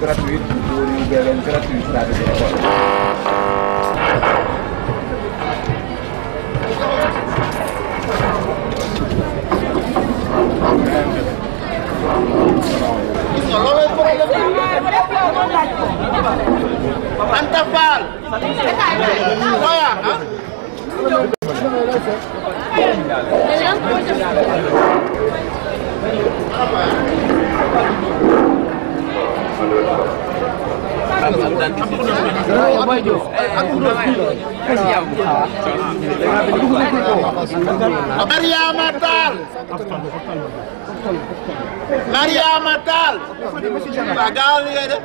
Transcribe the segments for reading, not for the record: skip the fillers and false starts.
gratuite pour une belle gratuite là de Antafal. Mariama Tall bagal ni ada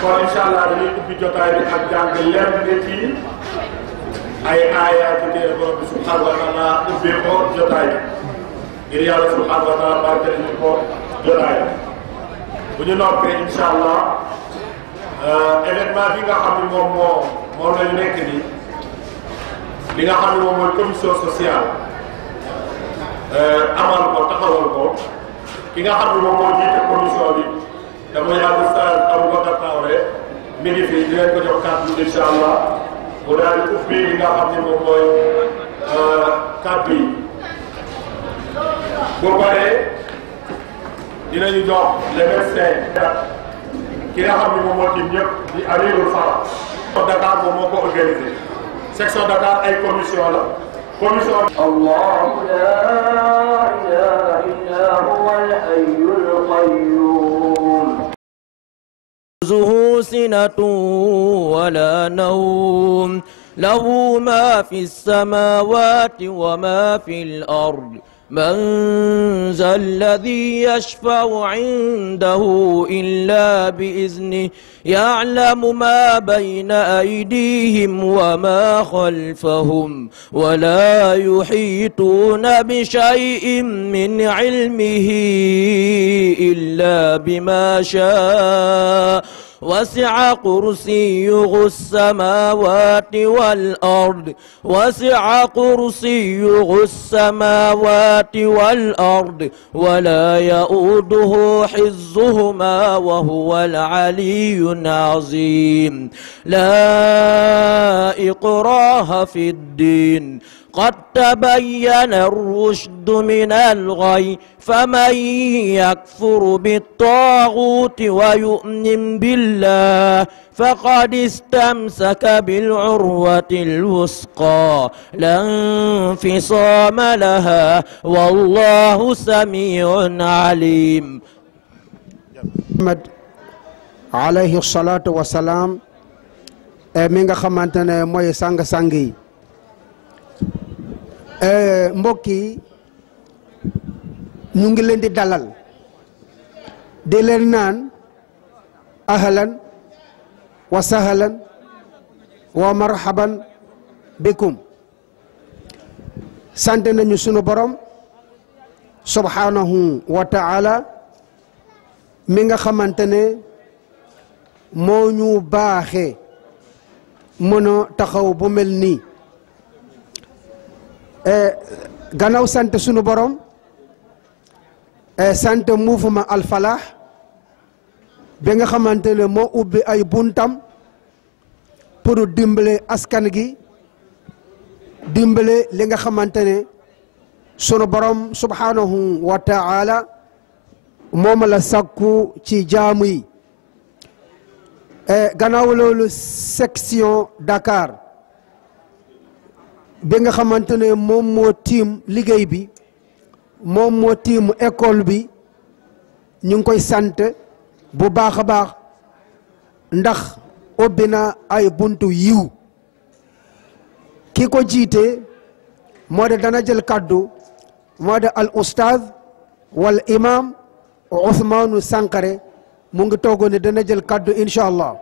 kon inshallah dañuy ubbi jotaay bi ak jàng lenn ci ay aaya ci téere borom bi subhanahu wa taala ubbee ko jotaay ngir yàlla subhanahu wa taala barkeel ñu ko jotaay bu ñu noppee inshallah événement bi nga xam ne moom lañu nekk nii li nga xam ne moom mooy commission sociale amal ko taxawal ko ki nga xam ne moom moo jiite commission bi dama yàlla Oustaz Aboubacar Traoré mi ngi fi dinañ ko jox kàddu incha allah bu daal di ubbi li nga xam ne moom mooy kàddu yi bu paree dinañu jox les médecins ki nga xam ne moom moo tiim ñëpp di Amirul Fara Dakar moom moo ko organisé section Dakar ay commission la commission Allahu la ilaha illa huwa al-hayyul qayyum ذو سنة ولا نوم له ما في السماوات وما في الأرض من ذا الذي يشفع عنده إلا بإذنه يعلم ما بين أيديهم وما خلفهم ولا يحيطون بشيء من علمه إلا بما شاء وسع كرسيه السماوات والأرض وسع كرسيه السماوات والأرض ولا يؤوده حفظهما وهو العلي العظيم لا إكراه في الدين قد تبين الرشد من الغي فمن يكفر بالطاغوت ويؤمن بالله فقد استمسك بالعروة الوثقى لا انفصام لها والله سميع عليم. محمد عليه الصلاة والسلام mi nga xamante ne mooy sang-sang yi mbokk yi ñu ngi leen di dalal di leen naan ahlan wa sahlan wa marhaban bikum sant nañu sunu borom subhanahu wa ta'ala mi nga xamante ne moo ñu baaxee mën a taxaw bu mel nii gannaaw sant sunu borom sant mouvement Al Falah bi nga xamante ne moo ubbi ay buntam pour dimbale askan gi dimbale li nga xamante ne sunu borom subhanahu wa ta'ala moom la sakku ci jaamu yi gannaaw loolu section Dakar bi nga xamante ne moom moo tiim liggéey bi moom moo tiim école bi ñu ngi koy sant bu baax a baax ndax ubbi na ay buntu yiw ki ko jiite moo de dana jël kaddu moo de al ustaaz wal imam Ousmane Sankare mu ngi toogoon ne dana jël kaddu incha allah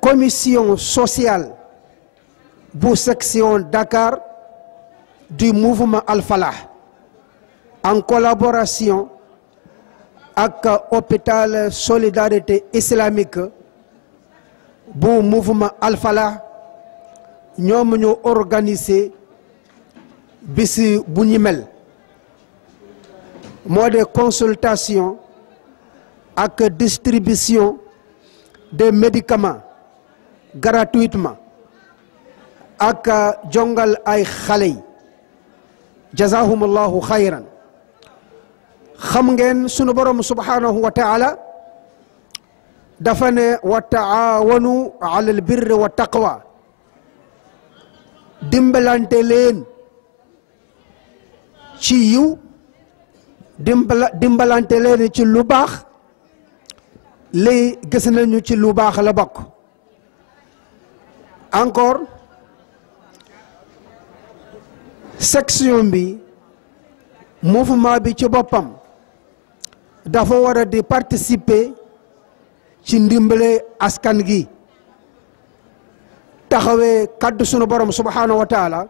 commission sociale bu section Dakar du mouvement Al Falah en collaboration ak hôpital solidarité islamique bu mouvement Al Falah ñoom ñoo organiser bisi bu ñu mel moo de consultation ak distribution des médicaments gratuitement ak jongal ay xale yi jazahumullahu xayran xam ngeen sunu borom subhanahu wa ta'ala dafa ne wa taawanu ala al birri wa taqwa dimbalante leen ci yiw dimbalante leen ci lu baax li gis nañu ci lu baax la bokk encore section bi mouvement bi ci boppam dafa war a di participer ci ndimbale askan gi taxawee kaddu sunu borom subhanahu wa taala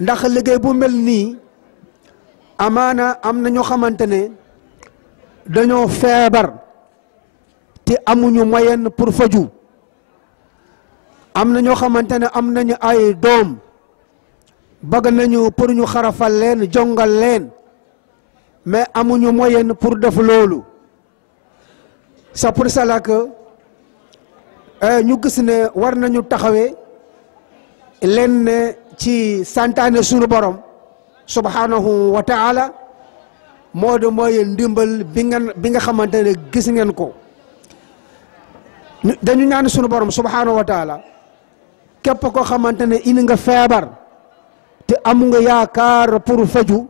ndax liggéey bu mel nii amaana am na ñoo xamante ne dañoo feebar te amuñu moyen pour faju am na ñoo xamante ne am nañu ay doom bëgg nañu pour ñu xarafal leen jongal leen mais amuñu moyen pour def loolu c'est pour cela que ñu gis ne war nañu taxawee leen ne ci santaane sunu borom subhanahu wa ta'ala moo de mooy ndimbal bi nga xamante ne gis ngeen ko dañu ñaan sunu borom subhanahu wa ta'ala képp koo xamante ne indi nga feebar te amu nga yaakaar pour faju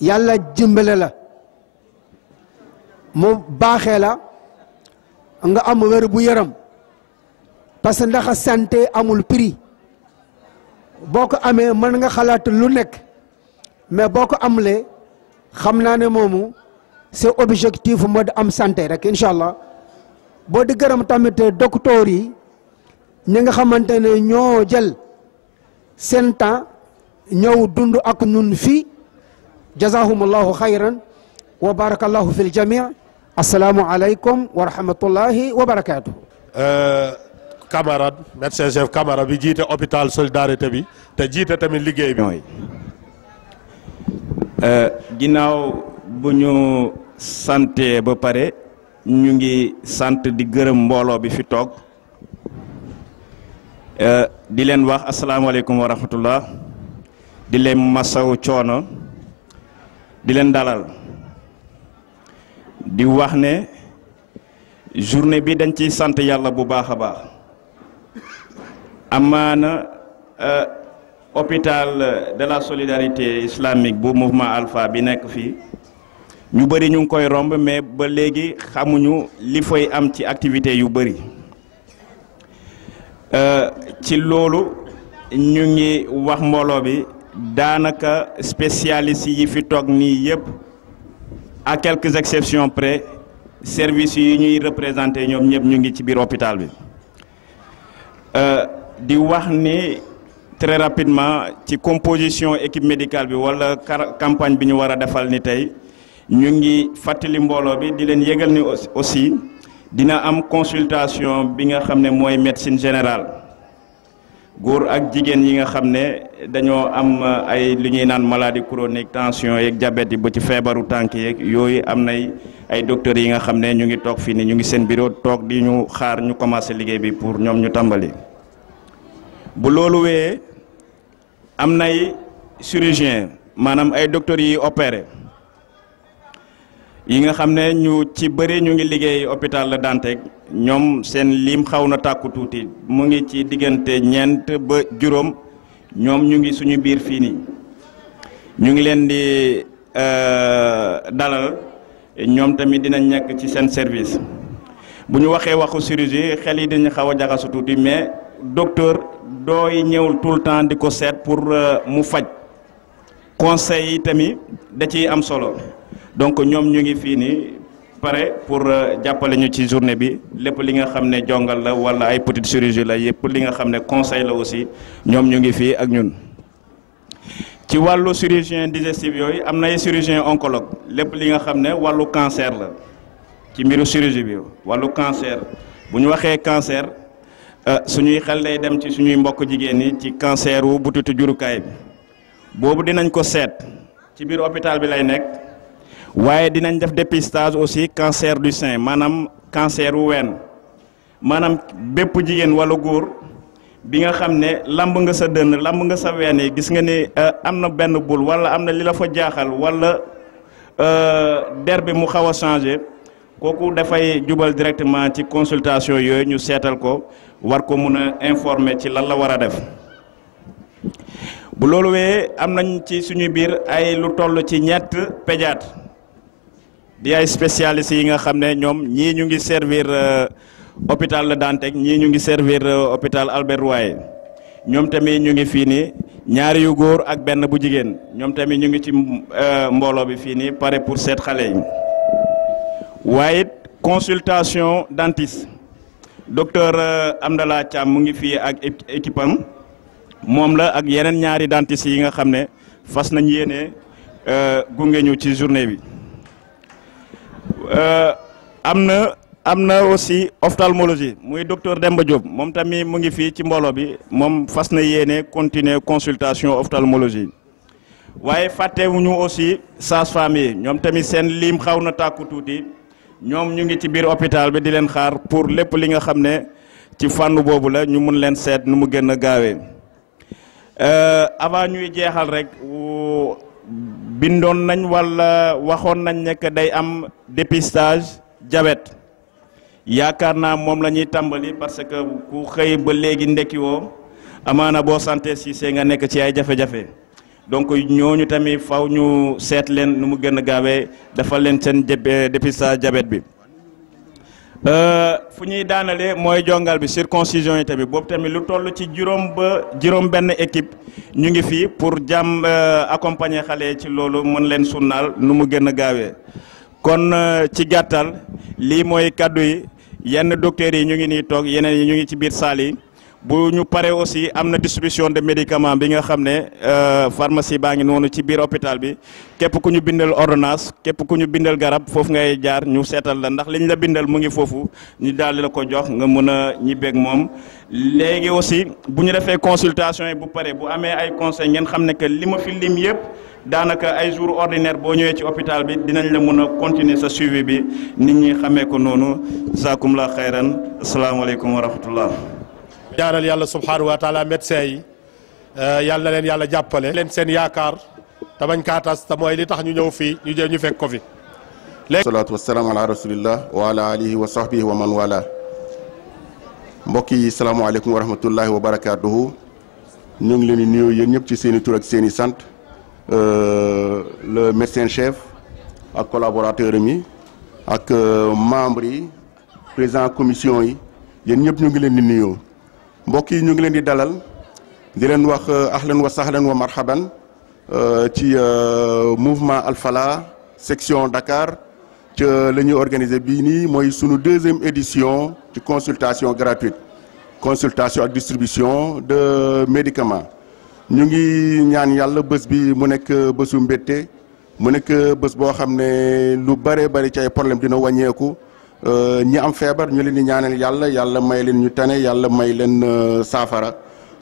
yàlla jimbale la mu baaxee la nga am wér bu yaram parce que ndax santé amul prix boo ko amee mën nga xalaat lu nekk mais boo ko amulee xam naa ne moomu c'est objectif moo di am santé rek incha allah boo di gërëm tamit docteur yi ñi nga xamante ne ñoo jël seen temps ñëw dund ak ñun fii jazahumullahu xayran wa barakallahu fil jami' asalaamu aleykum wa rahmatullahi wa barakaatu. camarade médecin chef Camara bi jiite hôpital solidarité bi te jiite tamit liggéey bi. ginnaaw bu ñu sante ba pare ñu ngi sant di gërëm mbooloo bi fi toog di leen wax asalaamaaleykum wa rahmatullah di leen masaw coono di leen dalal di wax ne journée bi dañ ciy sant yàlla bu baax a baax amaana hôpital de la solidarité islamique bu mouvement Alpha bi nekk fii ñu bëri ñu ngi koy romb mais ba léegi xamuñu li fay am ci activité yu bëri ci loolu ñu ngi wax mbooloo bi daanaka spécialistes yi fi toog nii yëpp à quelques exceptions près services yi ñuy représenté ñoom ñëpp ñu ngi ci biir hôpital bi di wax ni très rapidement ci composition équipe médicale bi wala campagne bi ñu war a defal ni tey ñu ngi fàttali mbooloo bi di leen yëgal ni aussi dina am consultation bi nga xam ne mooy médecine générale góor ak jigéen yi nga xam ne dañoo am ay lu ñuy naan maladie chronique tension yeeg diabète yi ba ci feebaru tànk yeeg yooyu am nay ay docteurs yi nga xam ne ñu ngi toog fii ni ñu ngi seen bureau toog di ñu xaar ñu commencé liggéey bi pour ñoom ñu tàmbali. bu loolu wee am nay chirurgien maanaam ay docteurs yi opéré yi nga xam ne ñu ci bëri ñu ngi liggéey hôpital La Dantec ñoom seen lim xaw na tàkku tuuti mu ngi ci diggante ñeent ba juróom ñoom ñu ngi suñu biir fii nii ñu ngi leen di dalal ñoom tamit dinañ nekk ci seen service bu ñu waxee waxu chirurgie xel yi dañu xaw a jaxasu tuuti mais docteur dooy ñëwul tout le temps di ko seet pour mu faj conseil yi tamit da ciy am solo donc ñoom ñu ngi fii nii pare pour jàppale ñu ci journée bi lépp li nga xam ne jongal la wala ay petite chirurgie la yëpp li nga xam ne conseil la aussi ñoom ñu ngi fii ak ñun. ci wàllu chirurgien digestif yooyu am na ay chirurgien oncologue lépp li nga xam ne wàllu cancer la ci mbiru chirurgie bi wàllu cancer bu ñu waxee cancer suñuy xel lay dem ci suñuy mbokk jigéen ñi ci cancer wu butitu jurukaay bi boobu dinañ ko seet ci biir hôpital bi lay nekk waaye dinañ def dépistage aussi cancer du sein maanaam cancer wu ween maanaam bépp jigéen wala góor bi nga xam ne lamb nga sa dënn lamb nga sa ween yi gis nga ni am na benn bul wala am na li la fa jaaxal wala der bi mu xaw a changé kooku dafay jubal directement ci consultation yooyu ñu seetal ko war ko mun a informer ci lan la war a def bu loolu wee am nañ ci suñu biir ay lu toll ci ñett pédiatre di ay spécialistes yi nga xam ne ñoom ñii ñu ngi servir hôpital Le Dantec ñii ñu ngi servir hôpital Albert Royer ñoom tamit ñu ngi fii nii ñaari yu góor ak benn bu jigéen ñoom tamit ñu ngi ci mbooloo bi fii nii pare pour seet xale yi waaye consultation dentiste docteur Amdala Thiam mu ngi fii ak équipe am moom la ak yeneen ñaari dentiste yi nga xam ne fas nañ yéene gunge ñu ci journée bi am na aussi ophtalmologie muy docteur Demba Diop moom tamit mu ngi fii ci mbooloo bi moom fas na yéene continuer consultation ophtalmologie waaye fàttewuñu aussi sage-femme yi ñoom tamit seen lim xaw na tàkku tuuti ñoom ñu ngi ci biir hôpital bi di leen xaar pour lépp li nga xam ne ci fànn boobu la ñu mun leen seet nu mu gën a gaawee avant ñuy jeexal rek bindoon nañ wala waxoon nañ ne que day am dépistage diabète yaakaar naa moom la ñuy tàmbali parce que ku xëy ba léegi ndekki woo amaana boo santé si see nga nekk ci ay jafe-jafe donc ñooñu tamit faw ñu seet leen nu mu gën a gaawee defal leen seen dépistage diabète bi fu ñuy daanale mooy jongal bi circoncision yi tamit boobu tamit lu toll ci juróom benn équipe ñu ngi fii pour jàmm accompagner xale ci loolu mën leen sunnaal nu mu gën a gaawee kon ci gàttal lii mooy kaddu yi yenn docteurs yi ñu ngi nii toog yeneen yi ñu ngi ci biir salle yi bu ñu paree aussi am na distribution de médicaments bi nga xam ne pharmacie baa ngi noonu ci biir hôpital bi képp ku ñu bindal ordonnance képp ku ñu bindal garab foofu ngay jaar ñu seetal la ndax liñ la bindal mu ngi foofu ñu daal di la ko jox nga mën a ñibbeeg moom. léegi aussi bu ñu defee consultation yi bu paree bu amee ay conseils ngeen xam ne que li ma fi lim yëpp daanaka ay jours ordinaire boo ñëwee ci hôpital bi dinañ la mën a continuer sa suivi bi nit ñi xamee ko noonu jazaakum la xayran asalaamaaleykum wa rahmatullah. ñaanal yàlla subhanahu wa taala médecin yi yàlla na leen yàlla jàppale leen seen yaakaar te bañ kaa tas te mooy li tax ñu ñëw fii ñu jël ñu fekk ko fi. salaatu wasalaam ala rasulillah wa ala alihi wa sahbihi wa man wala. mbokk yi salaamaaleykum wa rahmatullahi wa barakaatuhu. ñu ngi leen di nuyoo yéen ñëpp ci seen i tur ak seen i sant le médecin chef ak collaborateur yi ak membre yi président commission yi yéen ñëpp ñu ngi leen di nuyoo. mbokk yi ñu ngi leen di dalal di leen wax ahlan wa sahlan wa marhaban ci mouvement Al Falah section Dakar ca la ñuy organiser bii nii mooy sunu 2e édition ci consultation gratuite consultation ak distribution de médicaments. ñu ngi ñaan yàlla bés bi mu nekk bésu mbégte mu nekk bés boo xam ne lu bare bari ci ay problème dina wàññeeku. ñi am feebar ñu leen di ñaanal yàlla may leen ñu tane yàlla may leen saafara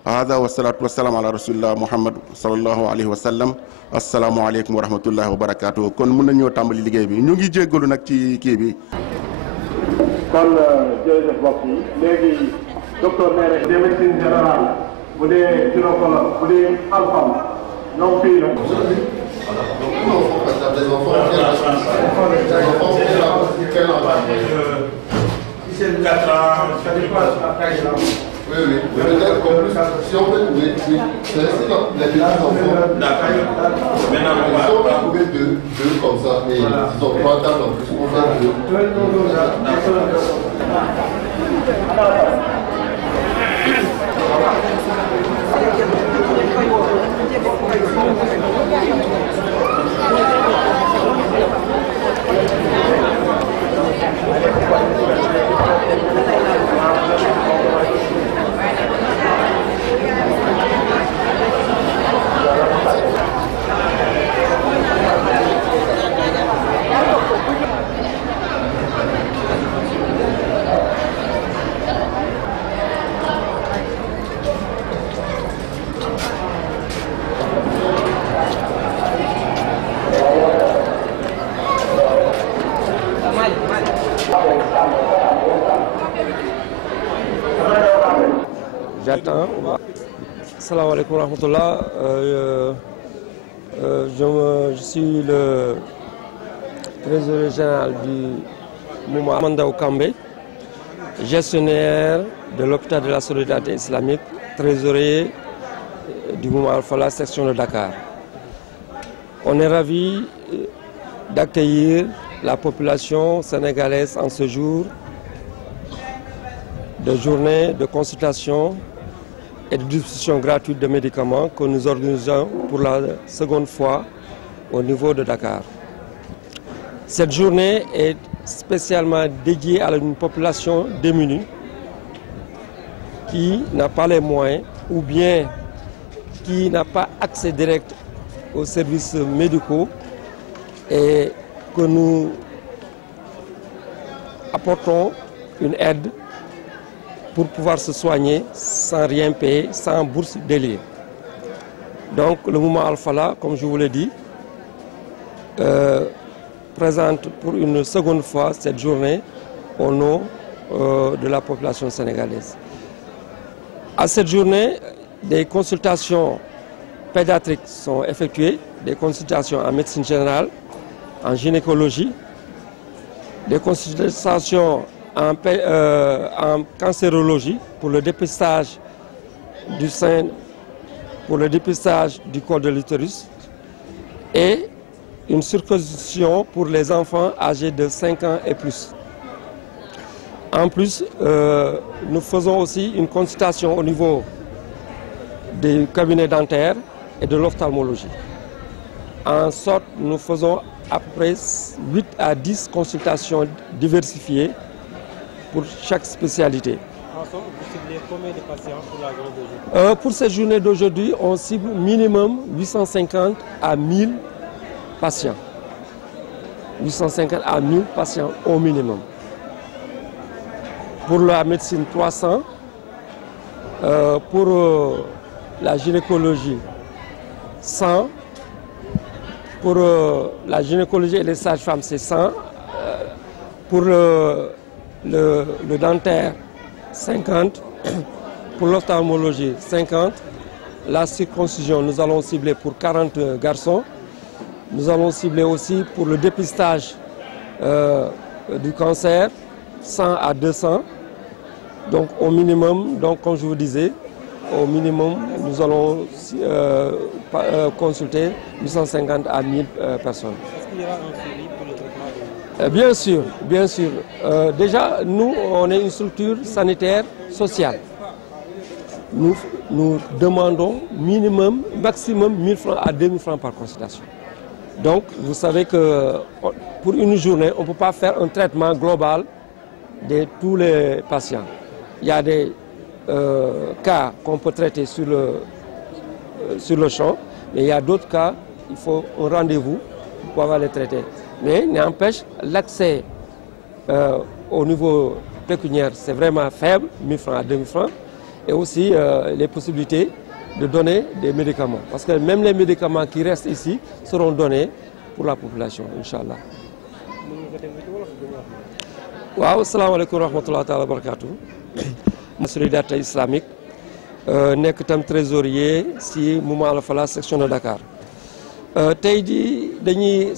hada wa salaatu wa salaam ala rasulillah muhammad sallallahu alayhi wa sallam asalaamualeykum wa rahmatullahi wa barakaatu. kon mën nañoo tàmbali liggéey bi ñu ngi jéggalu nag ci kii bi. kon jërëjëf mbokk yi léegi docteur nee na des médecine générale bu dee gynécologue bu dee alpam ñoom fii la. Oui, oui. Peut-être qu'en plus, si on peut trouver, oui, c'est les petits enfants. D'accord. Maintenant, si on peut trouver deux comme ça, et ils ont 3 tables en plus, on fait 2. J'attends. Salam alaikum wa rahmatullah. Je suis le trésorier général du mouvement Mandaou Kambé, gestionnaire de l'hôpital de la solidarité islamique, trésorier du mouvement Al Falah section de Dakar. On est ravis d'accueillir la population sénégalaise en ce jour de journée de consultation et de distribution gratuite de médicaments que nous organisons pour la seconde fois au niveau de Dakar. Cette journée est spécialement dédiée à une population démunie qui n'a pas les moyens ou bien qui n'a pas accès direct aux services médicaux et que nous apportons une aide pour pouvoir se soigner sans rien payer, sans bourse déliée. Donc le mouvement Al Falah, comme je vous l'ai dit, présente pour une seconde fois cette journée au nom de la population sénégalaise. À cette journée, des consultations pédiatriques sont effectuées, des consultations en médecine générale, en gynécologie, des consultations en cancérologie pour le dépistage du sein, pour le dépistage du col de l'utérus et une circoncision pour les enfants âgés de 5 ans et plus. En plus, nous faisons aussi une consultation au niveau des cabinets dentaires et de l'ophtalmologie. En sorte, nous faisons à peu près 8 à 10 consultations diversifiées pour chaque spécialité. Combien de patients pour la journée d'aujourd'hui? Pour cette journée d'aujourd'hui, on cible minimum 850 à 1000 patients. 850 à 1000 patients au minimum. Pour la médecine, 300. Pour la gynécologie, 100. Pour la gynécologie et les sages-femmes, c'est 100. Pour le dentaire, 50. Pour l'ophtalmologie, 50. La circoncision, nous allons cibler pour 40 garçons. Nous allons cibler aussi pour le dépistage du cancer, 100 à 200. Donc au minimum, donc, comme je vous disais, au minimum, nous allons consulter 850 à 1000 personnes. Est-ce qu'il y aura un suivi pour le traitement Bien sûr, bien sûr. Déjà, nous, on est une structure sanitaire sociale. Nous demandons minimum, maximum 1000 francs à 2000 francs par consultation. Donc, vous savez que pour une journée, on ne peut pas faire un traitement global de tous les patients. Il y a des cas qu'on peut traiter sur le champ, mais il y a d'autres cas, il faut un rendez-vous pour pouvoir les traiter. Mais n'empêche, l'accès au niveau pécuniaire, c'est vraiment faible, 1000 francs à 2000 francs, et aussi les possibilités de donner des médicaments. Parce que même les médicaments qui restent ici seront donnés pour la population, Inch'Allah. Waaw, asalaamaaleykum wa rahmatulah taala wa barakatuh. Solidarité islamique nekk tam trésorier si Mouvement Al Fala section de Dakar. Tey jii dañuy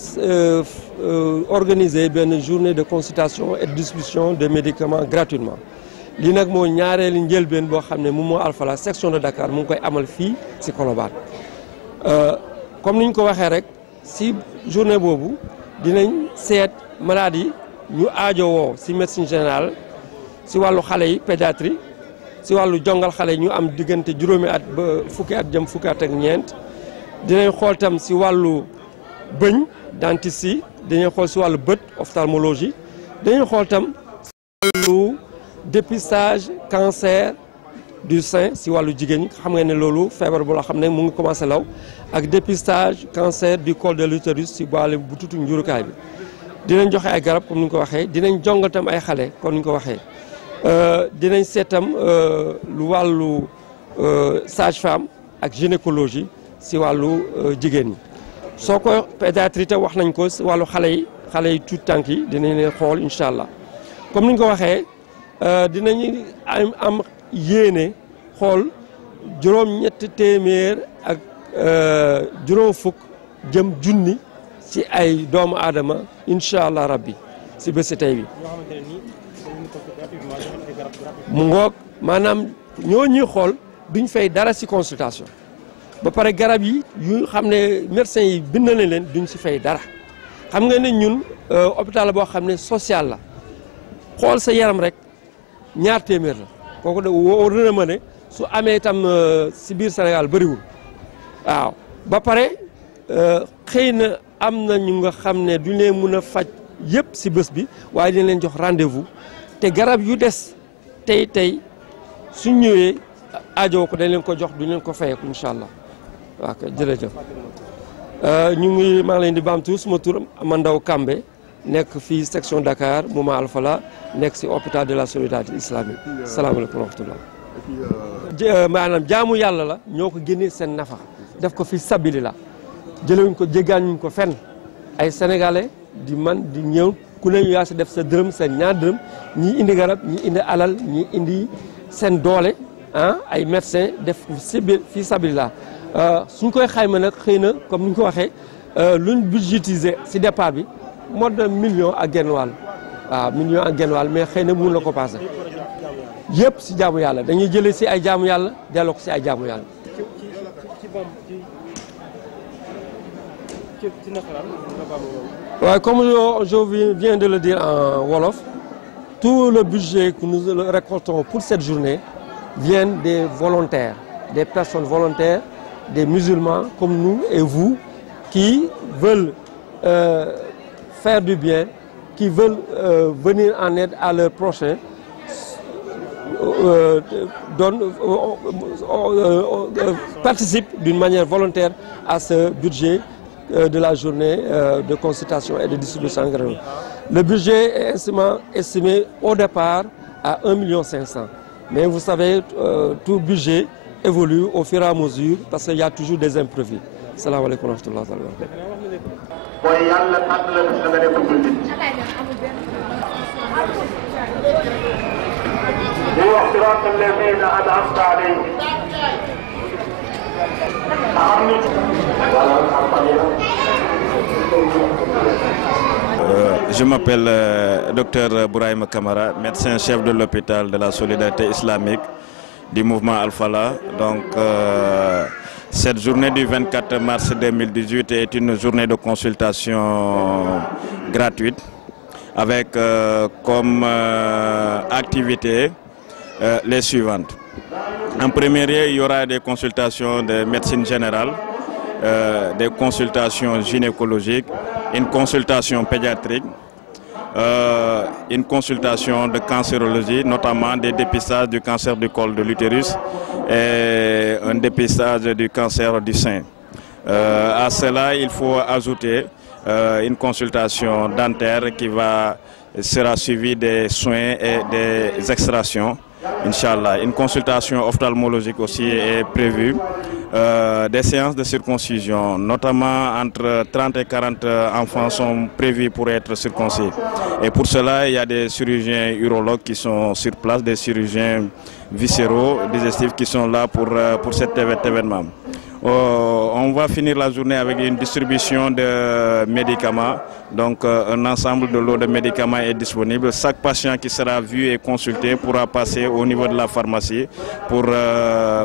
organiser benn journée de consultation et de distribution de médicaments gratuitement. Lii nag moo ñaareelu njëlbeen boo xam ne Mouvement Al Fala section de Dakar mu ngi koy amal fii si Colobane. Comme ni ñu ko waxee rek si journée boobu dinañ seet maladie ñu aajowoo si médecine générale si wàllu xale yi pédiatrie si wàllu jongal xale yi ñu am diggante juróomi at ba fukki at jëm fukki at ak ñeent dinañ xool tam si wàllu bëñ dentiste yi dinañ xool si wàllu bët ophtalmologie dinañ xool tam si wàllu dépistage cancer du sein si wàllu jigéen ñi xam nga ne loolu feebar bu la xam ne mu ngi commencé law ak dépistage cancer du col de l'utérus si wàllu bu tutu njurukaay bi dinañ joxe ay garab comme ni ñu ko waxee dinañ jongal tam ay xale comme ni ñu ko waxee dinañ seetam lu wàllu sage-femme ak gynécologie si wàllu jigéen ñi soo ko pédiatrie te wax nañ ko si wàllu xale yi tuut tànk yi dinañ leen xool incha allah comme ni ñu ko waxee dinañ am yéene xool juróom-ñetti téeméer ak juróom fukk jëm junni ci ay doomu aadama incha allah rabbi si bési tey bi mu ngoog maanaam ñoo ñuy xool duñ fay dara si consultation ba pare garab yi yu xam ne médecins yi bind nañ leen duñ si fay dara xam nga ne ñun hôpital la boo xam ne social la xool sa yaram rek ñaar téeméer la kooku de wóor na ma ne su amee itam si biir Sénégal bëriwul waaw ba pare xëy na am na ñu nga xam ne duñ leen mën a faj yëpp si bés bi waaye dinañ leen jox rendez-vous te garab yu des tey suñ ñëwee aajo ko dañ leen ko jox duñ leen ko fayeeku incha allah waaw kay jërëjëf maa ngi leen di baamtu suma tur Mandaw Kambe nekk fii section Dakar Mouvement Al Fala nekk si hôpital de la solidarité islamique salaamaaleykum wa rahmatullah maanaam jaamu yàlla la ñoo ko génnee seen nafa def ko fi sabili la jëlewuñ ko jéggaanuñ ko fenn ay sénégalais di man di ñëw ku ne yaa si def sa dërëm sa ñaar dërëm ñii indi garab ñii indi alal ñii indi seen doole ay médecins def fii sabili la suñ koy xayma nag xëy na comme ni ñu ko waxee luñ budgétisé si départ bi moo de million ak genn wàll waaw million ak genn wàll mais xëy na mun na ko passé yëpp si jaamu yàlla dañuy jëlee si ay jaamu yàlla delloo ko si ay jaamu yàlla. Ouais, comme je viens de le dire en Wolof, tout le budget que nous récoltons pour cette journée vient des volontaires, des personnes volontaires, des musulmans comme nous et vous qui veulent faire du bien, qui veulent venir en aide à leurs prochains participent d'une manière volontaire à ce budget de la journée de consultation et de distribution gratuite. Le budget est estimé au départ à 1,5 million. Mais vous savez, tout budget évolue au fur et à mesure parce qu'il y a toujours des imprévus. Salam alaikum wa rahmatullahi wa Je m'appelle Dr Bouraïma Kamara, médecin-chef de l'hôpital de la solidarité islamique du mouvement Al-Falah. Donc, cette journée du 24 mars 2018 est une journée de consultation gratuite avec comme activité les suivantes. En premier lieu, il y aura des consultations de médecine générale, des consultations gynécologiques, une consultation pédiatrique, une consultation de cancérologie, notamment des dépistages du cancer du col de l'utérus et un dépistage du cancer du sein. À cela, il faut ajouter une consultation dentaire qui sera suivie des soins et des extractions. Inch'Allah, une consultation ophtalmologique aussi est prévue, des séances de circoncision, notamment entre 30 et 40 enfants sont prévus pour être circoncis. Et pour cela, il y a des chirurgiens urologues qui sont sur place, des chirurgiens viscéraux, digestifs qui sont là pour cet événement. On va finir la journée avec une distribution de médicaments. Donc un ensemble de lots de médicaments est disponible. Chaque patient qui sera vu et consulté pourra passer au niveau de la pharmacie pour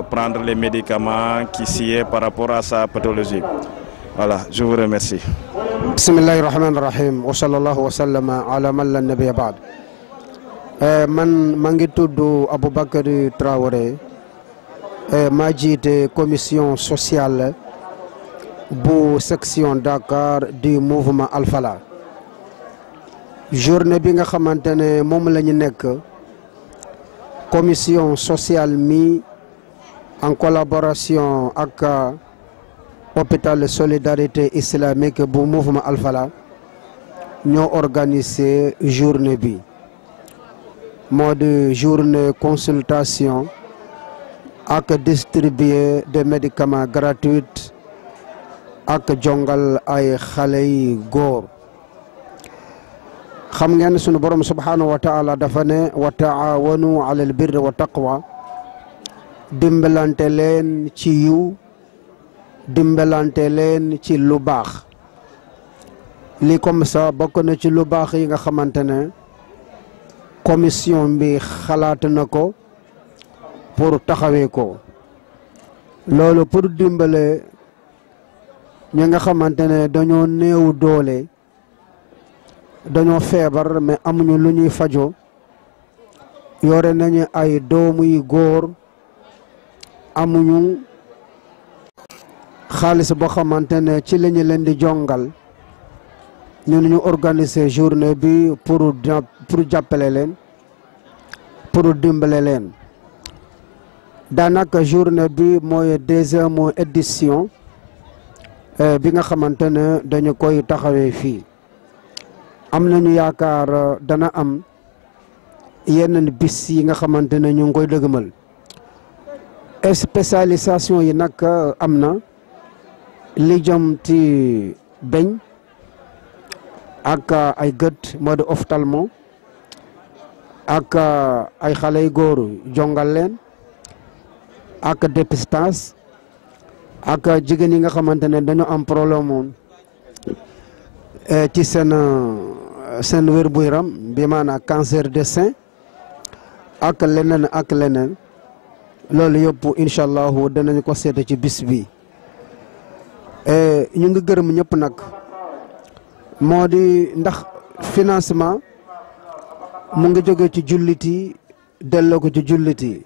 prendre les médicaments qui s'y est par rapport à sa pathologie. Voilà, je vous remercie. Bismillahirrahmanirrahim. Wa sallallahu wa sallama ala man la nabiyya ba'd. Man mangi tuddu Aboubakary Traoré. maa jiite commission sociale bu section Dakar du mouvement Al-Falah. Journée bi nga xamante ne moom la ñu nekk commission sociale mi en collaboration ak hôpital solidarité islamique bu mouvement Al-Falah ñoo organisé journée bi moo di journée consultation ak distribuer des médicaments gratuits ak jongal ay xale yi góor. xam ngeen sunu borom subhanahu wa taala dafa ne wa taawanu ala al birri wa taqwa, dimbalante leen ci yiw dimbalante leen ci lu baax. li comme ça bokk na ci lu baax yi nga xamante ne commission bi xalaat na ko pour taxawee ko. loolu pour dimbale ñi nga xamante ne dañoo néew doole, dañoo feebar mais amuñu lu ñuy fajo, yore nañu ay doomu yu góor, amuñu xaalis boo xamante ne ci lañu leen di jongal. ñun ñu organiser journée bi pour jàppale leen, pour dimbale leen. daanaka journée bi mooy deuxième édition bi nga xamante ne dañu koy taxawee fii. am nañu yaakaar dana am yenn bis yi nga xamante ne ñu ngi koy dëgmal. spécialisation yi nag am na li jëm ci beñ ak ay gët moo di ophtalmo, ak ay xale yu góor jongal leen, ak dépistage, ak jigéen yi nga xamante ne dañu am problème ci seen wér bu yaram bi maanaam cancer de sein ak leneen. loolu yëpp incha allahu danañ ko seete ci bis bi. ñu ngi gërëm ñëpp nag, moo di ndax financement mu ngi jóge ci jullit yi delloo ko ci jullit yi.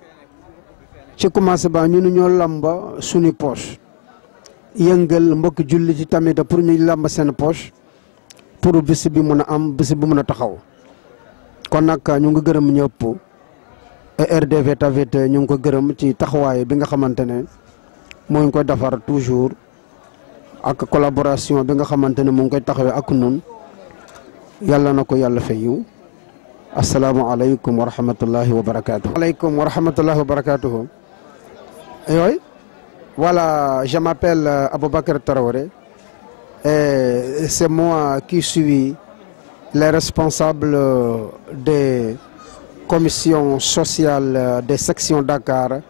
ci commencement ñu ñoo lamba suñu poche, yëngal mbokk jullit yi tamit pour ñu lamba seen poche pour bis bi mun a am, bis bi mun a taxaw. kon nag ñu ngi gërëm ñëpp RDV tamit ñu ngi ko gërëm ci taxawaay bi nga xamante ne moo ngi koy defar toujours ak collaboration bi nga xamante ne mu ngi koy taxawee ak nun yàlla na ko yàlla fay yiw asalaamaaleykum wa rahmatullahi wa barakatuh. Aleykum wa rahmatullahi wa barakatuh. Oui, voilà, je m'appelle Aboubakar Traoré et c'est moi qui suis les responsables des commissions sociales des sections Dakar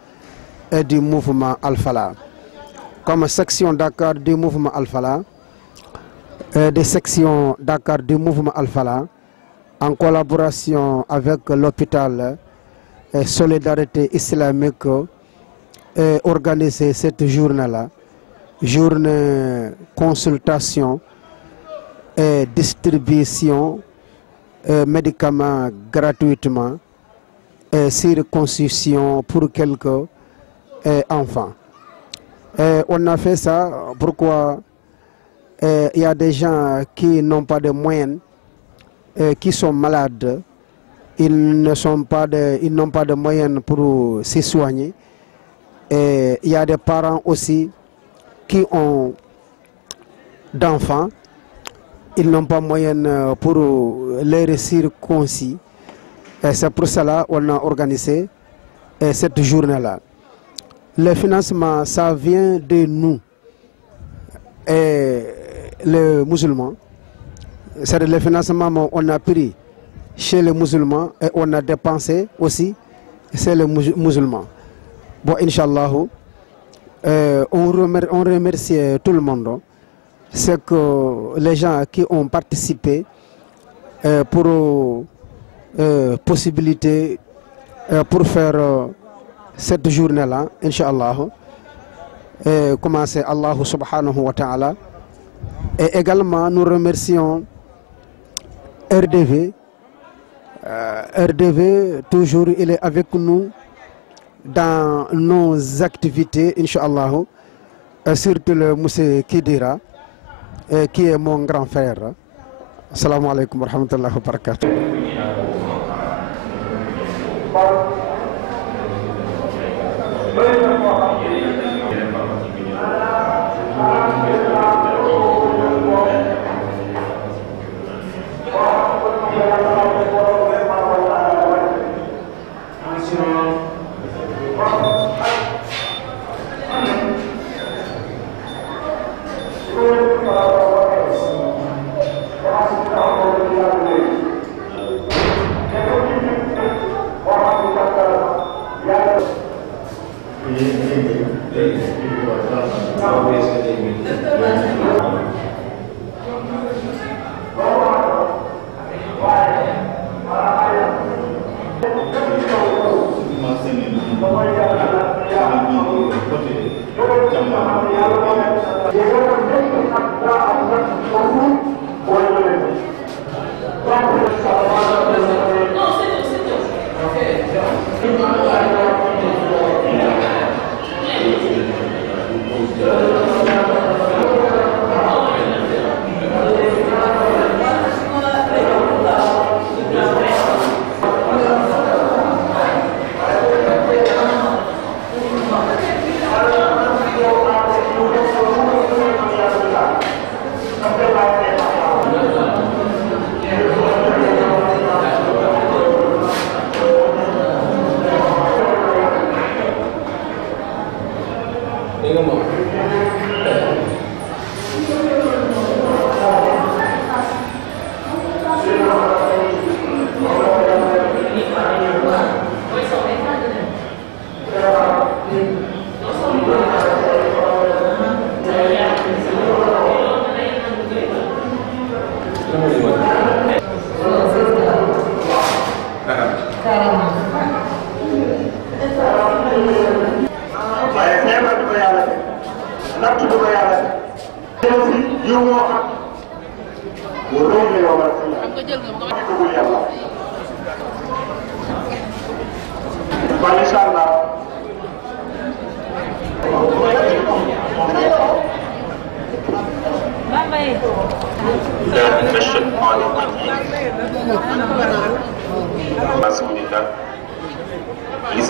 et du mouvement Al-Falah. Comme section Dakar du mouvement Al-Falah, des sections Dakar du mouvement Al-Falah, en collaboration avec l'hôpital Solidarité Islamique, et organiser cette journée-là, journée consultation et distribution de médicaments gratuitement et circoncision pour quelques enfants. Et on a fait ça pourquoi il y a des gens qui n'ont pas de moyens, qui sont malades, ils n'ont pas de moyens pour se soigner. Et il y a des parents aussi qui ont d'enfants, ils n'ont pas moyen pour les circoncis. Et c'est pour cela qu'on a organisé cette journée-là. Le financement, ça vient de nous, et les musulmans. C'est le financement qu'on a pris chez les musulmans et on a dépensé aussi chez les musulmans. Bon, Inch'Allah, on remercie tout le monde. C'est que les gens qui ont participé pour possibilité pour faire cette journée-là, Inch'Allah, commencer Allah subhanahu wa ta'ala. Et également, nous remercions RDV. RDV, toujours, il est avec nous dans nos activités, Inch'Allah, surtout le monsieur Kidira, qui est mon grand frère. Assalamu alaikum wa rahmatullahi wa barakatuh.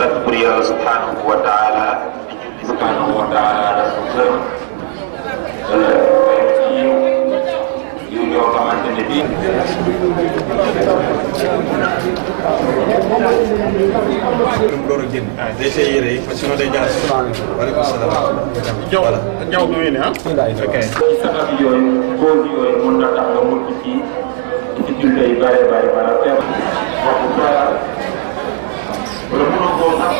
sant pour yàlla subhanahu wa taala di julli subhanahu wa taala daf ko gërëm yu yoo xamante ne bii loolu génn day see yére yi sinon day jaar waaleykum salaam ñaw bi muy ne ok sabab yooyu cause yooyu mën na tax nga mucc ci difficulté yi bare bare bara feebar waxu bara wala mënoo koo sax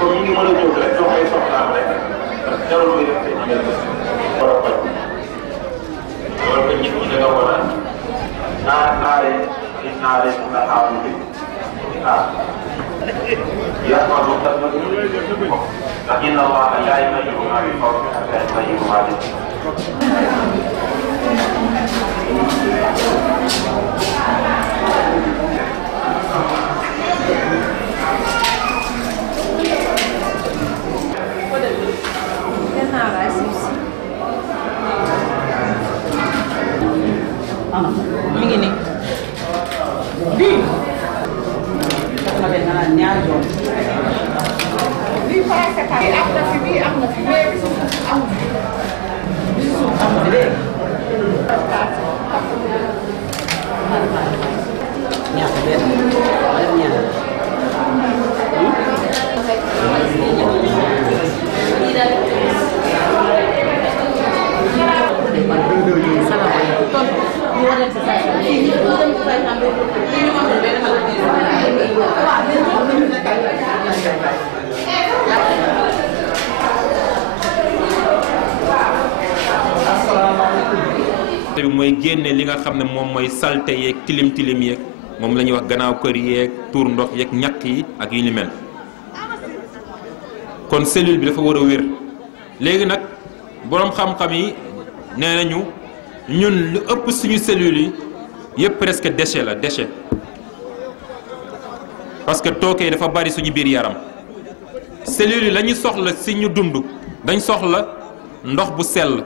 comme ñu ngi mën a jóg rek jox ay soxlaam rek jarul muy def ci mel war a faj loolu ko nit ñi da nga war a naare na xaaru bi يحفظ قلبه فإن الله لا يغير ما بقوم حتى يغير ما bi mooy génne li nga xam ne moom mooy salte yeeg tilim tilim yeeg moom la ñuy wax gannaaw kër yeeg tuur ndox yeeg ñàkk yi ak yu ni mel kon cellule bi dafa war a wér léegi nag boroom xam-xam yi nee nañu ñun lu ëpp suñu cellules yi yëpp presque déchet la déchet parce que tooke yi dafa bari suñu biir yaram cellules yi la ñu soxla si ñu dund dañ soxla ndox bu sell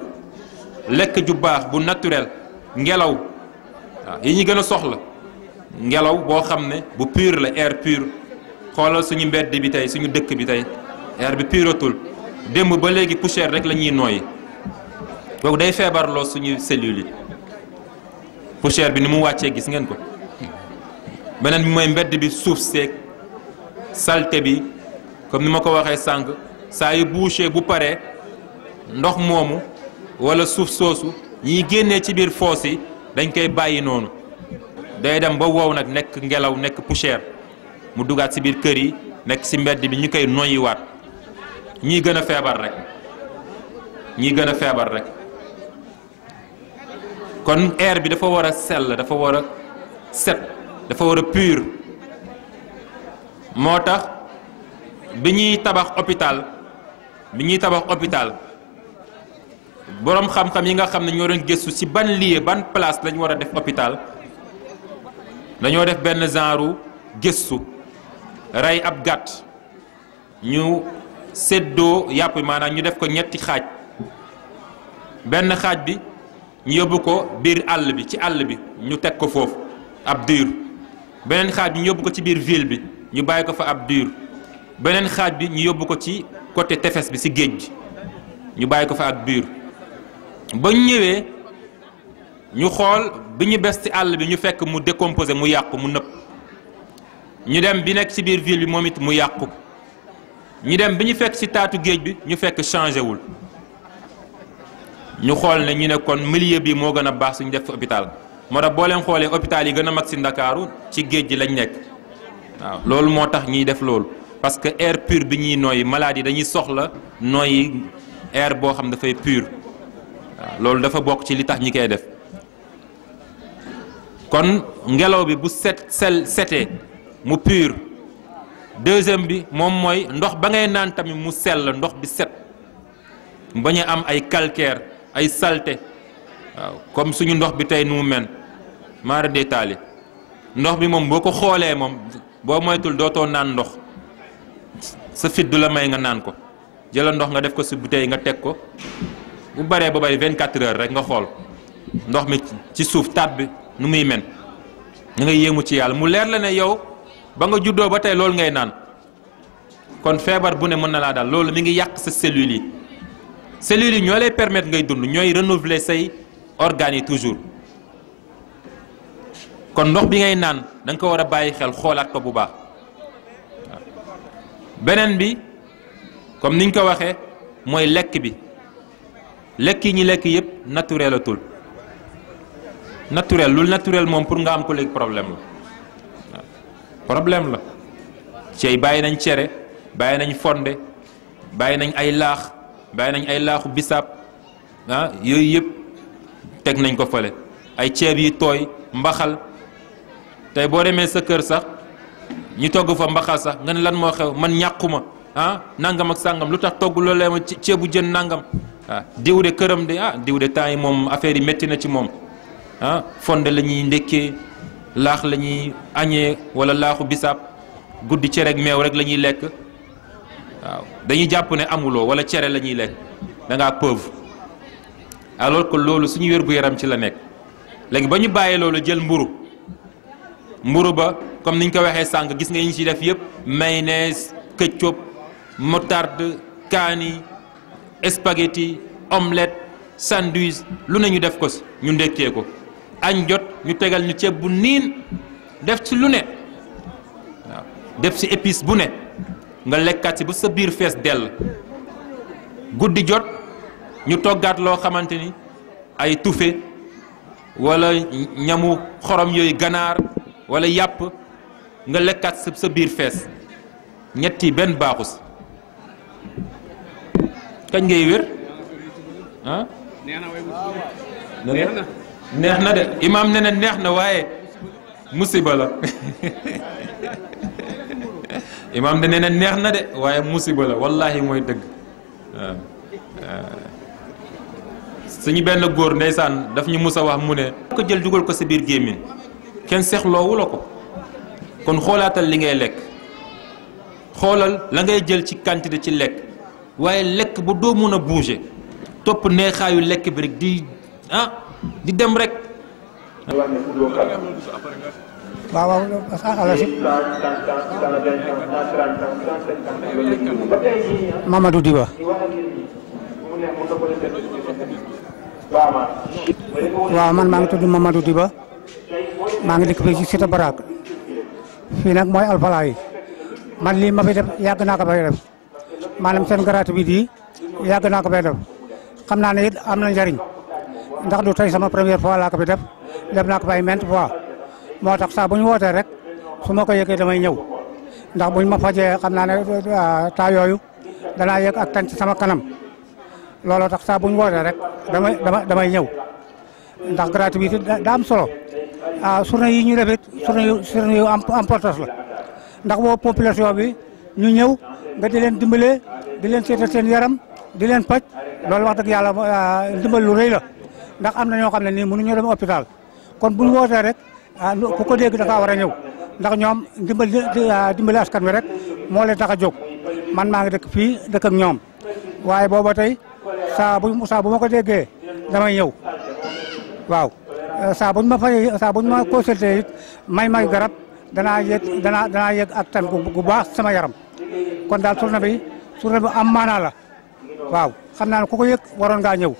lekk ju baax bu naturel ngelaw waaw yi ñu gën a soxla ngelaw boo xam ne bu pur la air pur xoolal suñu mbedd bi tey suñu dëkk bi tey air bi puratul démb ba léegi poussière rek la ñuy nooyi kooku day feebarloo suñu cellules yi poussière bi ni mu wàccee gis ngeen ko beneen bi mooy mbedd bi suuf seeg saleté bi comme ni ma ko waxee sànq saa yu bouché bu paree ndox moomu wala suuf soosu ñiy génnee ci biir foos yi dañ koy bàyyi noonu day dem ba wow nag nekk ngelaw nekk poussière mu dugaat ci biir kër yi nekk ci mbedd bi ñu koy noyyiwaat ñii gën a feebar rek ñii gën a feebar rek kon air bi dafa war a sell dafa war a set dafa war a pur moo tax bi ñuy tabax hôpital boroom xam-xam yi nga xam ne ñoo doon gëstu ci ban lieu ban place lañ war a def hôpital dañoo def benn genre gëstu rey ab gàtt ñu séddoo yàpp maanaam ñu def ko ñetti xaaj benn xaaj bi ñu yóbbu ko biir àll bi ci àll bi ñu teg ko foofu ab diir beneen xaaj bi ñu yóbbu ko ci biir ville bi ñu bàyyi ko fa ab diir beneen xaaj bi ñu yóbbu ko ci côté tefes bi ci géej gi ñu bàyyi ko fa ak diir ba ñu ñëwee ñu xool bi ñu bes ci àll bi ñu fekk mu décomposé mu yàqu mu nëpp ñu dem bi nekk ci biir ville bi moom it mu yàqu ñu dem bi ñu fekk ci taatu géej bi ñu fekk changé wul ñu xool ne ñu ne kon milieu bi moo gën a baax suñu def hôpital moo tax boo leen xoolee hôpital yi gën a mag ci Ndakaaru ci géej gi lañ nekk waaw loolu moo tax ñuy def loolu parce que air pur bi ñuy nooyi malade yi dañuy soxla nooyi air boo xam dafay pur waaw loolu dafa bokk ci li tax ñi koy def kon ngelaw bi bu setee mu pur deuxième bi moom mooy ndox ba ngay naan tamit mu sell ndox bi set bañ a am ay calcaire ay saleté waaw comme suñu ndox bi tey nu mu mel maara détaillé ndox bi moom boo ko xoolee moom boo moytul dootoo naan ndox sa fit du la may nga naan ko jëlal ndox nga def ko si bouteille nga teg ko bu baree ba bari 24 heures rek nga xool ndox mi ci suuf taat bi nu muy mel nga yéemu ci yàlla mu leer la ne yow ba nga juddoo ba tey loolu ngay naan kon feebar bu ne mën na laa daal loolu mi ngi yàq sa cellules yi ñoo lay permettre ngay dund ñooy renouveler say organes yi toujours kon ndox bi ngay naan da nga ko war a bàyyi xel xoolaat ko bu baax beneen bi comme niñ ko waxee mooy lekk bi lekk yi ñi lekk yëpp naturel atul naturel lu naturel moom pour nga am ko léegi problème la problème la cey bàyyi nañ cere bàyyi nañ fonde bàyyi nañ ay laax bàyyi nañ ay laaxu bisaab yooyu yëpp teg nañ ko fële ay ceeb yi tooy mbaxal tey boo demee sa kër sax ñu togg fa mbaxal sax nga ne lan moo xew man ñàkkuma nangam ak sàngam lu tax togg loolee ma ceebu jën nangam diw de këram de diw de temps yi moom affaire yi métti na ci moom fonde la ñuy ndekkee laax la ñuy añee wala laaxu bisaab guddi cere ak meew rek la ñuy lekk waaw dañuy jàpp ne amuloo wala cere la ñuy lekk da ngaa pauvre alors que loolu suñu wér-gu-yaram ci la nekk léegi ba ñu bàyyee loolu jël mburu ba comme niñ ko waxee sànq gis nga yi ñu ci def yëpp mayonnaise ketchup moutarde kaani spaghetti omelette sandwich lu ne ñu def ko si ñu ndekkee ko añ jot ñu tegal ñu ceeb bu niin def ci lu ne waaw def ci épice bu ne nga lekkaat ci ba sa biir fees dell guddi jot ñu toggaat loo xamante ni ay tufe wala ñamu xorom yooyu ganaar wala yàpp nga lekkaat sa biir fees ñetti benn baaxu si kañ ngay wér neex na de imaam ne na neex na waaye musiba la imaam de nee na neex na de waaye musiba la wallahi mooy dëgg suñu benn góor ndeysaan daf ñu mus a wax mu ne ko jël dugal ko sa biir gémmiñ kenn seexloowu la ko kon xoolaatal li ngay lekk xoolal la ngay jël ci quantité ci lekk waaye lekk ba doo mun a bouger topp neexaayu lekk bi rek di dem rek. waaw Mamadou Diba. waaw man maa ngi tudd Mamadou Diba maa ngi dëkk fii ci Cité Barak fii nag mooy Alfala yi man lii ma fi def yàgg naa ko fay def maanaam seen gratuit yi yàgg naa ko fay def xam naa ne it am na njariñ ndax du tey sama première fois laa ko fi def naa ko fay maintes fois moo tax saa bu ñu wootee rek su ma ko yëgee damay ñëw ndax buñ ma fajee xam naa ne taa yooyu danaa yëg ak tan ci sama kanam looloo tax saa bu ñu wootee rek damay ñëw ndax gratuité daa am solo journée yi ñu def it journée yu am importance la ndax boo population bi ñu ñëw nga di leen dimbalee di leen seetal seen yaram di leen paj loolu wax dëgg yàlla ndimbal lu rëy la ndax am na ñoo xam ne nii mënuñoo dem hôpital kon bu ñu wootee rek ku ko dégg da ngaa war a ñëw ndax ñoom dimbali askan wi rek moo leen tax a jóg man maa ngi dëkk fii dëkk ak ñoom waaye booba tey saa bu ma ko déggee damay ñëw waaw saa buñ ma consulté it may garab danaa yëg ak tan gu baax sama yaram kon daal journée bi am maanaa la waaw xam naa ne ku ko yëg waroon ngaa ñëw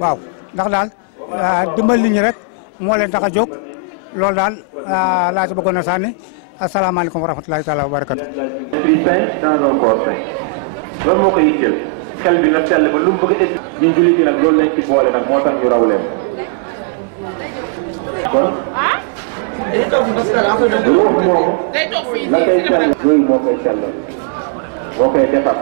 waaw ndax daal dimbal nit ñi rek moo leen tax a jóg loolu daal laa ci bëggoon a sànni asalaamaaleykum wa rahmatulahi taala wa barakatu. dans un corps sain loolu moo koy yitteel xel bi na sell ba lu mu bëgg a indi. ñun jullit yi nag loolu lañ ci boole nag moo tax ñu raw leen. kon. ruux moomu la koy sell yooyu moo koy sellal moo koy defar.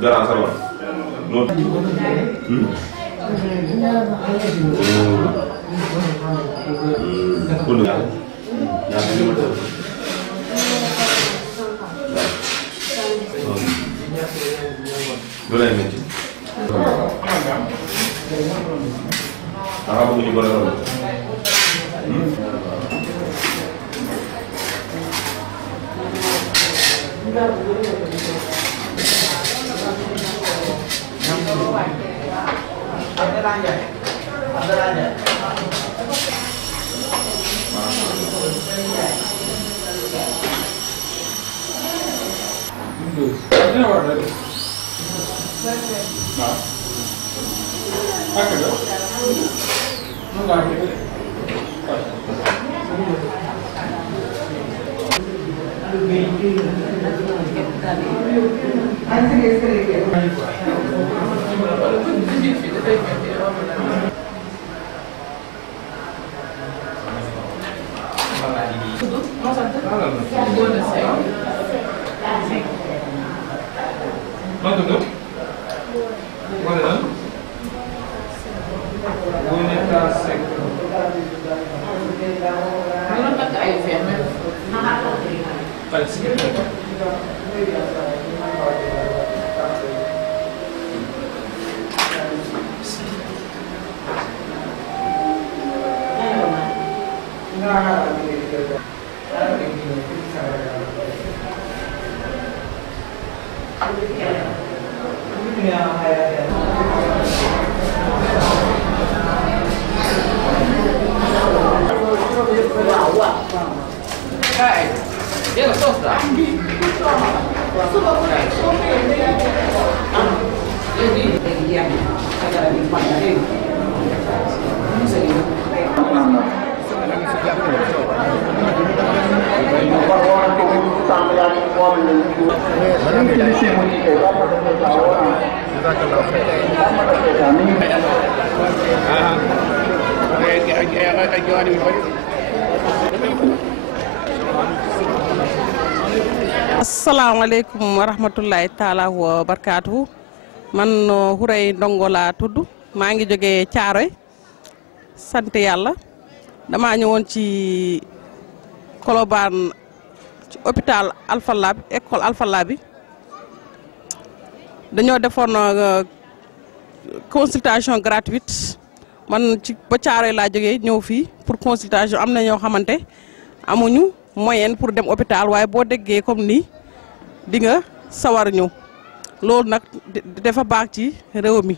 Garaan sa woon loolu lu lay métti danga bëgg ñu boole loolu asalaamaaleykum wa rahmatullahi taala wa barkaatu man Houreye Ndongo laa tudd maa ngi jógee Thiaroye sant yàlla damaa ñëwoon ci Colobane ci hôpital Alpha Lab école Alpha Lab bi dañoo defoon consultation gratuite man ci ba Thiaroye laa jógee ñëw fii pour consultation am na ñoo xamante amuñu moyen pour dem hôpital waaye boo déggee comme nii di nga sawar ñëw loolu nag dafa baax ci réew mi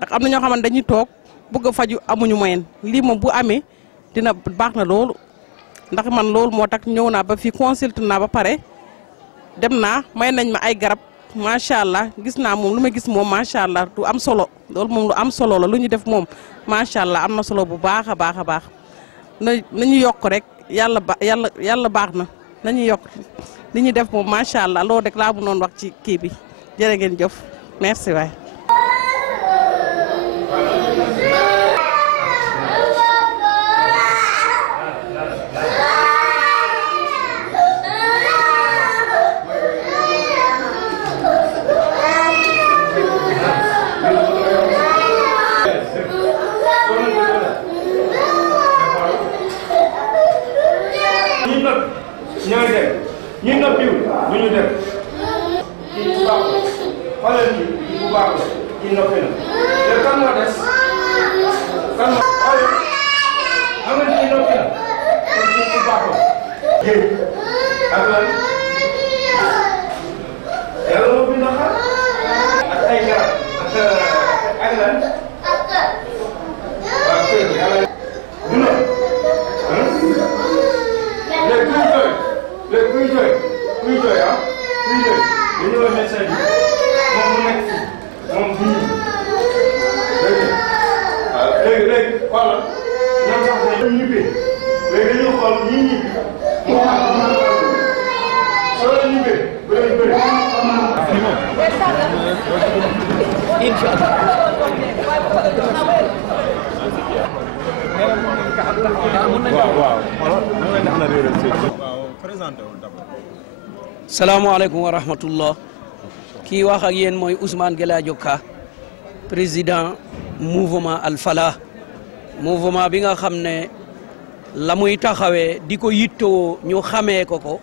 ndax am na ñoo xamante dañuy toog bëgg a faju amuñu moyen lii moom bu amee dina baax na loolu ndax man loolu moo tax ñëw naa ba fii consulte naa ba pare dem naa may nañ ma ay garab macha allah gis naa moom lu ma gis moom macha allah du am solo loolu moom lu am solo la lu ñu def moom macha allah am na solo bu baax a baax a baax nañu yokk rek yàlla baax na nañu yokk li ñu def moom macha allah loolu rek laa bu noonu wax ci kii bi jërë ngeen jëf merci waay. ñi noppiwul bu ñu dem kii bu baax la xoolal kii bu baax la kii noppi na te kan moo des kan moo xoolal xam nga kii noppi na te kii bu baax la géej ak lan yàlla moo bind xar ak ay garab ak lan waaw kër yàlla du na léegi kuy jooy kuy jooy ah kuy jooy dañu la médecin bi moom mu nekk moom du ñu léegi xoolal ñoom sax dañu ñibbee léegi dañuy xool ñi ñibbi mu xam soo leen ñibbee bu leen bëri salaamaaleykum wa rahmatullah kii wax ak yéen mooy Ousmane Geladio Ka président mouvement Al Falah mouvement bi nga xam ne la muy taxawee di ko yittoo ñu xamee ko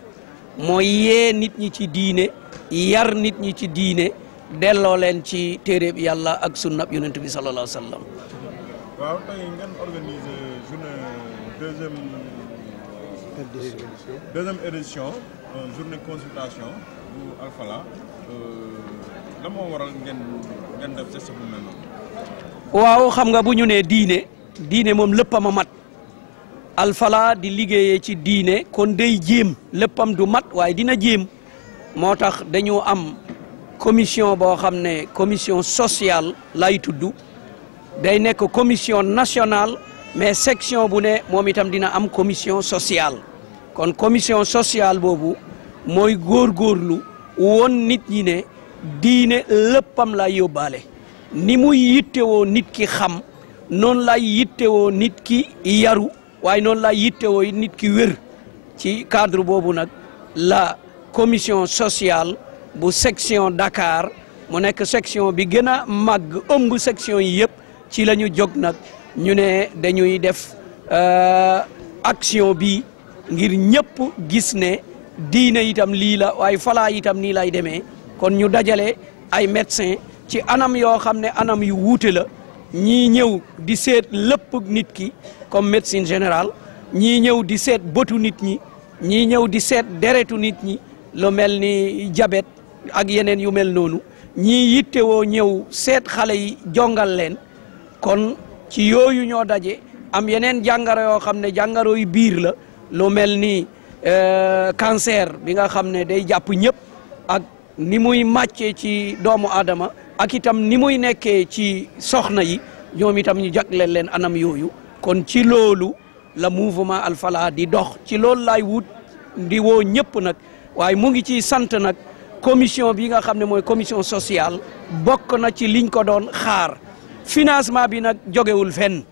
mooy yee nit ñi ci diine yar nit ñi ci diine delloo leen ci téereb yàlla ak sunnab yonent bi sallallahu alayhi wa sallam. waaw tey ngeen organiser journée deuxième édition journée consultation bu Alfala la moo waral ngeen def geste bu mel noonu. waaw xam nga bu ñu nee diine moom léppam a mat Alfala di liggéeyee ci diine kon day jéem léppam du mat waaye dina jéem moo tax dañu am commission boo xam ne commission sociale lay tudd day nekk commission nationale mais section bu ne moom itam dina am commission sociale kon commission sociale boobu mooy góorgóorlu woon nit ñi ne diine léppam lay yóbbaale ni muy yittewoo nit ki xam noonu lay yittewoo nit ki yaru waaye noonu lay yittewoo nit ki wér ci cadre boobu nag la commission sociale bu section Dakar mu nekk section bi gën a màgg ëmb section yi yëpp ci la ñu jóg nag ñu ne dañuy def action bi ngir ñëpp gis ne diine itam lii la waaye falaa itam nii lay demee kon ñu dajale ay médecins ci anam yoo xam ne anam yu wuute la ñii ñëw di seet lépp nit ki comme médecine générale ñii ñëw di seet bëtu nit ñi ñii ñëw di seet deretu nit ñi lu mel ni diabète ak yeneen yu mel noonu ñii yittewoo ñëw seet xale yi jongal leen kon ci yooyu ñoo daje am yeneen jàngaro yoo xam ne jàngaro yu biir la lu mel ni cancer bi nga xam ne day jàpp ñëpp ak ni muy màccee ci doomu aadama ak itam ni muy nekkee ci soxna yi ñoom itam ñu jagleel leen anam yooyu kon ci loolu la mouvement Alfala di dox ci loolu laay wut di woo ñëpp nag waaye mu ngi ci sant nag commission bi nga xam ne mooy commission sociale bokk na ci liñ ko doon xaar financement bi nag jógewul fenn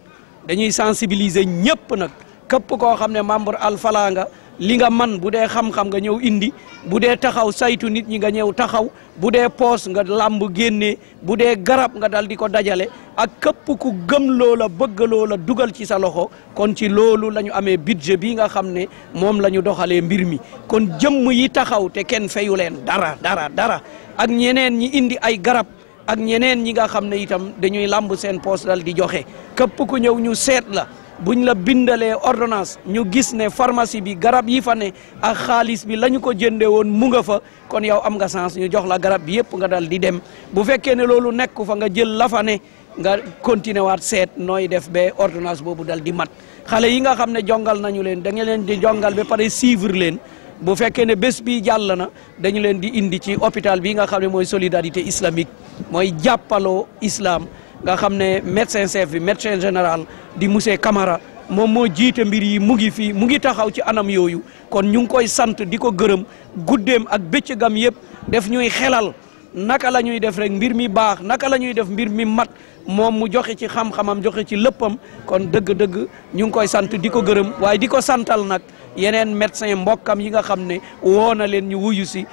dañuy sensibiliser ñëpp nag képp koo xam ne membre Alfala nga li nga man bu dee xam-xam nga ñëw indi bu dee taxaw saytu nit ñi nga ñëw taxaw bu dee poos nga làmb génnee bu dee garab nga dal di ko dajale ak képp ku gëm loola bëgg loola dugal ci sa loxo kon ci loolu la ñu amee budget bi nga xam ne moom la ñu doxalee mbir mi kon jëmm yi taxaw te kenn fayu leen dara ak ñeneen ñi indi ay garab ak ñeneen ñi nga xam ne itam dañuy làmb seen poos dal di joxe képp ku ñëw ñu seet la buñ la bindalee ordonnance ñu gis ne pharmacie bi garab yi fa ne ak xaalis bi la ñu ko jëndee woon mu nga fa kon yow am nga chance ñu jox la garab bi yëpp nga dal di dem bu fekkee ne loolu nekku fa nga jël la fa ne nga continuer waat seet nooy def ba ordonnance boobu dal di mat xale yi nga xam ne jongal nañu leen da nga leen di jongal ba pare suivre leen bu fekkee ne bés bi jàll na dañu leen di indi ci hôpital bi nga xam ne mooy solidarité islamique mooy jàppaloo islam nga xam ne médecin chef bi médecin général di monsieur Camara moom moo jiite mbir yi mu ngi fii mu ngi taxaw ci anam yooyu kon ñu ngi koy sant di ko gërëm guddeem ak bëccëgam yëpp def ñuy xelal naka la ñuy def rek mbir mi baax naka la ñuy def mbir mi mat moom mu joxe ci xam-xamam joxe ci léppam kon dëgg-dëgg ñu ngi koy sant di ko gërëm waaye di ko santal nag yeneen médecin mbokkam yi nga xam ne woo na leen ñu wuyu si.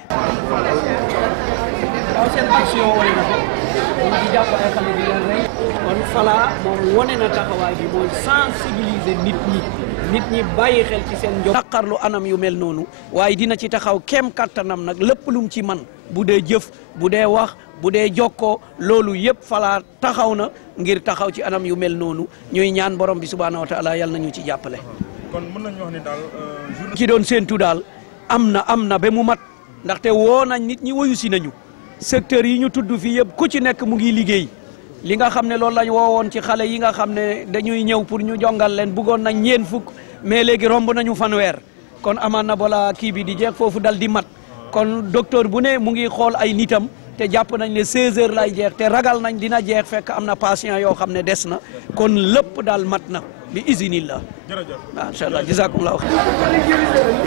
waaw seen action wane na ko ñu ngi jàpp ay xale di leen rey kon Fala moom wane na taxawaay bi mooy sensibiliser nit ñi bàyyi xel ci seen njaboot. naqarlu anam yu mel noonu waaye dina ci taxaw kem kattanam nag lépp lu mu ci man bu dee jëf bu dee wax bu dee jokkoo loolu yëpp Fala taxaw na ngir taxaw ci anam yu mel noonu ñuy ñaan borom bi subhaanahu wa taala yàlla na ñu ci jàppale. kon mën nañu wax ni daal ci doon séentu daal am na ba mu mat ndaxte woo nañ nit ñi woyu si nañu secteur yi ñu tudd fii yëpp ku ci nekk mu ngi liggéey li nga xam ne loolu lañ woowoon ci xale yi nga xam ne dañuy ñëw pour ñu jongal leen bëggoon nañ ñeen fukk mais léegi romb nañu fanweer kon amaan na balaa kii bi di jeex foofu dal di mat kon docteur bu ne mu ngi xool ay nitam te jàpp nañ ne 16 heures lay jeex te ragal nañ dina jeex fekk am na patient yoo xam ne des na kon lépp daal mat na bi isinillah. jërëjëf macha allah jazakumullahu xayr